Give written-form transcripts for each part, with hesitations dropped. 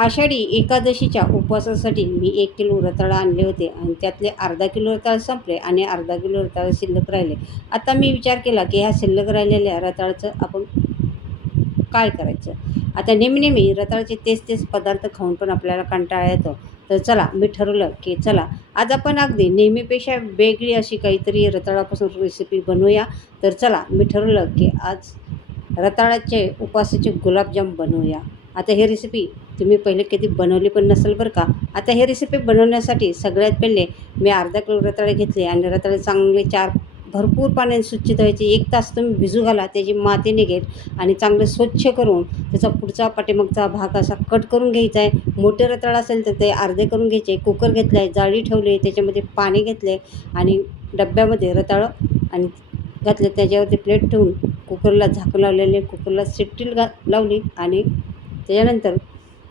आषाढी एकादशीच्या उपवासासाठी मी 1 किलो रताळं आणले होते आणि त्यातले अर्धा किलो रताळं संपले आणि अर्धा किलो रताळं शिल्लक राहिले. आता मी विचार केला की ह्या शिल्लक राहिलेल्या रताळाचं आपण काय करायचं. आता नेहमी रताळाचे तेच पदार्थ खाऊन पण आपल्याला कंटाळा येतो. तर चला मी ठरवलं की चला आज आपण अगदी नेहमीपेक्षा वेगळी अशी काहीतरी रताळापासून रेसिपी बनवूया. तर चला मी ठरवलं की आज रताळ्याचे उपवासाचे गुलाबजाम बनवूया. आता ही रेसिपी तुम्ही पहिले कधी बनवली पण नसेल बरं का. आता ही रेसिपी बनवण्यासाठी सगळ्यात पहिले मी अर्धा किलो रताळे घेतले आणि रताळे चांगले भरपूर पाण्याने स्वच्छ धुवायचे. 1 तास तुम्ही भिजू घाला, त्याची माती निघेल आणि चांगलं स्वच्छ करून त्याचा पुढचा पाठीमागचा भाग असा कट करून घ्यायचा आहे. मोठे रताळं असेल तर ते अर्धे करून घ्यायचे. कुकर घेतला आहे, जाळी ठेवली, त्याच्यामध्ये पाणी घेतले आणि डब्यामध्ये रताळं आणि घातले. त्याच्यावरती प्लेट ठेवून कुकरला झाकण लावलेले, कुकरला शिट्टी लावली आणि त्याच्यानंतर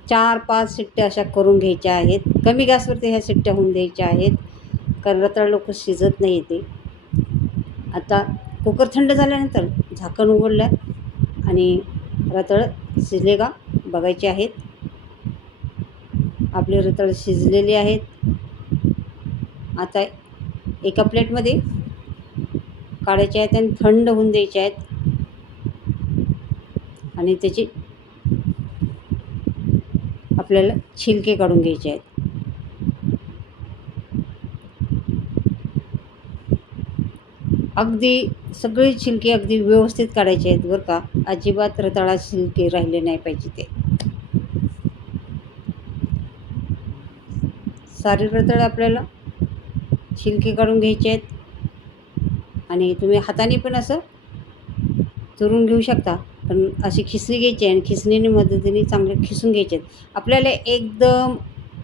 4-5 शिट्ट्या अशा करून घ्यायच्या आहेत. कमी गॅसवरती ह्या शिट्ट्या होऊन द्यायच्या आहेत, कारण रताळं लवकर शिजत नाही ते. आता कुकर थंड झाल्यानंतर झाकण उघडलं आणि रताळं शिजले का बघायचे आहेत. आपले रताळे शिजलेले आहेत. आता एका प्लेटमध्ये काढायचे आहेत आणि थंड होऊन द्यायचे आहेत आणि त्याचे आपल्याला छिलके काढून घ्यायचे आहेत. अगदी सगळे छिलके अगदी व्यवस्थित काढायचे आहेत बरं का. अजिबात रताळा छिलके राहिले नाही पाहिजे. ते सारे रताळे आपल्याला छिलके काढून घ्यायचे आहेत आणि तुम्ही हाताने पण असं चुरून घेऊ शकता, पण अशी खिसणी घ्यायची आणि खिसणीने मदतीने चांगले खिसून घ्यायचे आहेत. आपल्याला एकदम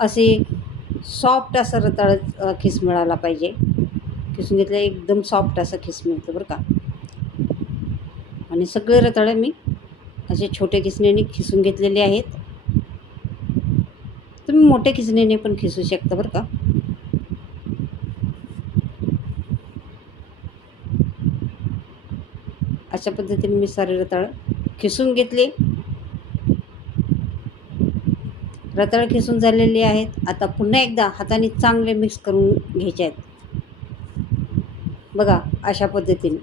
असे सॉफ्ट असं रताळं खिस मिळाला पाहिजे. खिसून घेतलं एकदम सॉफ्ट असं खिस मिळतं बरं का. आणि सगळे रताळे मी असे छोटे खिसणीने खिसून घेतलेले आहेत. तुम्ही मोठ्या खिसणीने पण खिसू शकता बरं का. अशा पद्धतीने मी सारे रताळं खिसून घेतले. रताळं खिसून झालेले आहेत. आता पुन्हा एकदा हाताने चांगले मिक्स करून घ्यायचे आहेत बघा. अशा पद्धतीने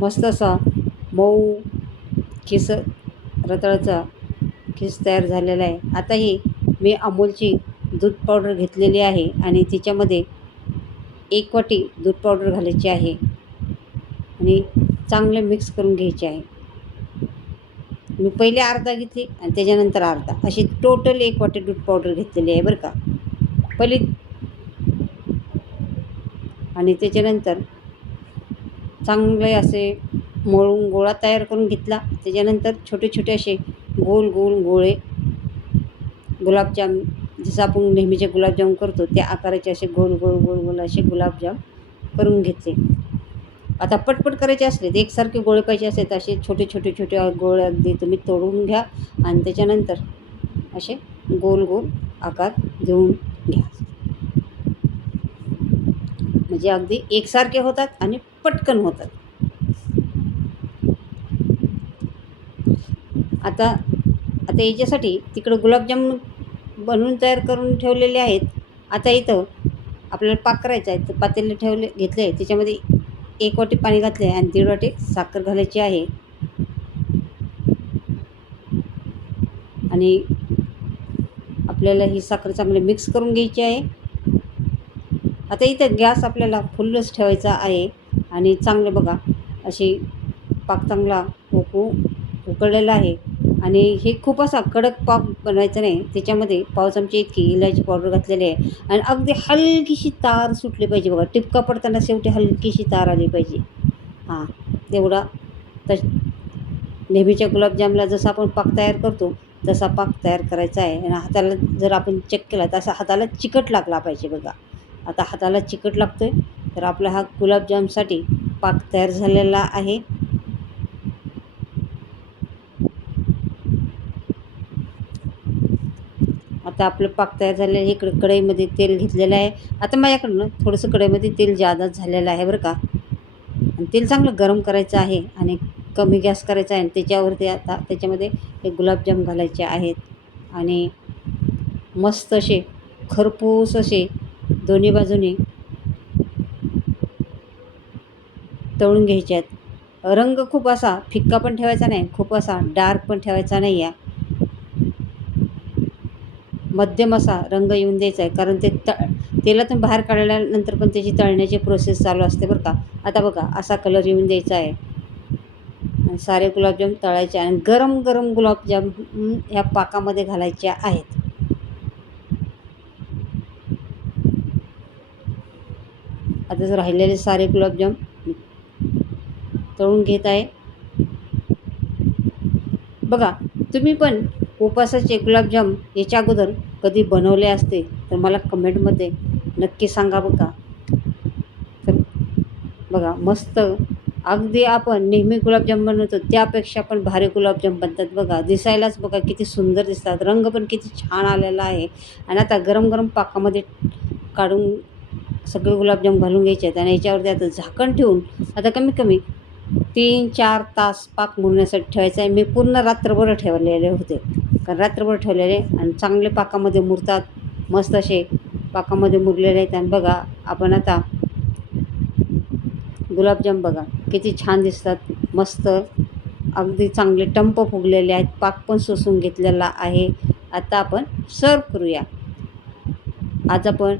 मस्त असा मऊ खिस रताळाचा खिस तयार झालेला आहे. आता ही मी अमूलची दूध पावडर घेतलेली आहे आणि तिच्यामध्ये 1 वाटी दूध पावडर घालायची आहे आणि चांगले मिक्स करून घ्यायचे आहे. मी पहिले अर्धा घेतली आणि त्याच्यानंतर अर्धा, अशी टोटल 1 वाटी दूध पावडर घेतलेली आहे बरं का. पहिले आणि त्याच्यानंतर चांगले असे मळून गोळा तयार करून घेतला. त्याच्यानंतर छोटे छोटे असे गोल गोल गोळे गुलाबजाम, जसं आपण नेहमीचे गुलाबजाम करतो त्या आकाराचे असे गोल गोल गोल गोल असे गुलाबजाम करून घेतले. आता पटपट करायचे असले तर एकसारखे गोळे पाहिजे असेल तर असे छोटे छोटे छोटे गोळे अगदी तुम्ही तोडून घ्या आणि त्याच्यानंतर असे गोल गोल आकार देऊन घ्या. म्हणजे अगदी एकसारखे होतात आणि पटकन होतात. आता आता याच्यासाठी तिकडं गुलाबजाम बनवून तयार करून ठेवलेले आहेत. आता इथं आपल्याला पाक करायचा आहे. तर पातेले घेतले आहे, त्याच्यामध्ये 1 वाटी पाणी घातले आहे आणि 1.5 वाटी साखर घालायची आहे आणि आपल्याला ही साखर चांगली मिक्स करून घ्यायची आहे. आता इथं गॅस आपल्याला फुलच ठेवायचा आहे आणि चांगलं बघा अशी पाक चांगला उकळलेला आहे आणि हे खूप असा कडक पाक बनवायचा नाही. त्याच्यामध्ये पाव चमचे इतकी इलायची पावडर घातलेली आहे आणि अगदी हलकीशी तार सुटली पाहिजे बघा. टिपका पडताना शेवटी हलकीशी तार आली पाहिजे. हां, तेवढा तर नेहमीच्या गुलाबजामला जसा आपण पाक तयार करतो तसा पाक तयार करायचा आहे आणि हाताला जर आपण चेक केला तर असा हाताला चिकट लागला पाहिजे बघा. आता हाताला चिकट लागतोय तर आपला हा गुलाबजामसाठी पाक तयार झालेला आहे. आता आपलं पाक तयार झालेलं आहे. इकडं कढईमध्ये तेल घेतलेलं आहे. आता माझ्याकडनं थोडंसं कढईमध्ये तेल जादा झालेलं आहे बरं का. आणि तेल चांगलं गरम करायचं आहे आणि कमी गॅस करायचा आहे आणि त्याच्यावरती आता त्याच्यामध्ये हे गुलाबजाम घालायचे आहेत आणि मस्त असे खरपूस असे दोन्ही बाजूनी तळून घ्यायचे आहेत. रंग खूप असा फिक्का पण ठेवायचा नाही, खूप असा डार्क पण ठेवायचा नाही आहे. मध्यम असा रंग येऊन द्यायचा आहे, कारण ते तेलातून बाहेर काढल्यानंतर पण त्याची तळण्याची प्रोसेस चालू असते बरं का. आता बघा असा कलर येऊन द्यायचा आहे आणि सारे गुलाबजाम तळायचे आणि गरम गरम गुलाबजाम ह्या पाकामध्ये घालायचे आहेत. आता जर राहिलेले सारे गुलाबजाम तळून घेत आहे. बघा तुम्ही पण उपासाचे गुलाबजाम याच्या अगोदर कधी बनवले असते तर मला कमेंटमध्ये नक्की सांगा बघा. तर बघा मस्त अगदी आपण नेहमी गुलाबजाम बनवतो त्यापेक्षा पण भारी गुलाबजाम बनतात बघा. दिसायलाच बघा किती सुंदर दिसतात, रंग पण किती छान आलेला आहे. आणि आता गरम गरम पाकामध्ये काढून सगळे गुलाबजाम घालून घ्यायचे आहेत आणि याच्यावरती आता झाकण ठेवून आता कमीत कमी 3-4 तास पाक मुरण्यासाठी ठेवायचं आहे. मी पूर्ण रात्रभर ठेवलेले होते, कारण रात्रभर ठेवलेले आणि चांगले पाकामध्ये मुरतात. मस्त असे पाकामध्ये मुरलेले आहेत. आणि बघा आपण आता गुलाबजाम बघा किती छान दिसतात, मस्त अगदी चांगले टंप फुगलेले आहेत, पाक पण शोषून घेतलेला आहे. आता आपण सर्व करूया. आज आपण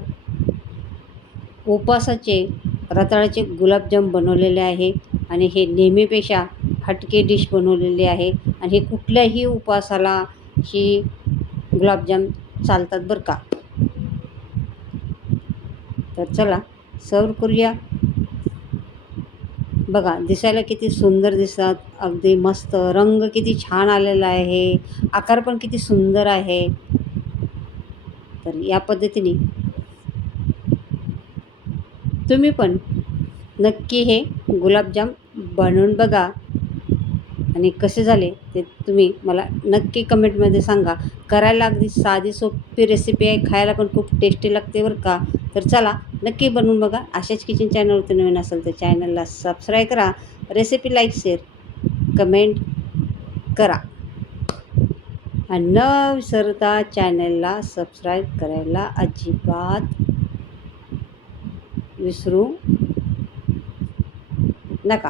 उपवासाचे रताळ्याचे गुलाबजाम बनवलेले आहे आणि हे नेहमीपेक्षा हटके डिश बनवलेली आहे आणि हे कुठल्याही उपवासाला ही गुलाबजाम चालतात बरं का. तर चला सर्व करूया. बघा दिसायला किती सुंदर दिसतात, अगदी मस्त रंग किती छान आलेला आहे, आकार पण किती सुंदर आहे. तर या पद्धतीने तुम्ही पण नक्की हे गुलाबजाम बनवून बघा आणि कसे झाले ते तुम्ही मला नक्की कमेंटमध्ये सांगा. करायला अगदी साधी सोपी रेसिपी आहे, खायला पण खूप टेस्टी लागते बरं का. तर चला नक्की बनवून बघा. आशाच किचन चॅनलवरती नवीन असेल तर चॅनलला सबस्क्राईब करा, रेसिपी लाईक शेअर कमेंट करा आणि न विसरता चॅनलला सबस्क्राईब करायला अजिबात विसरू नका.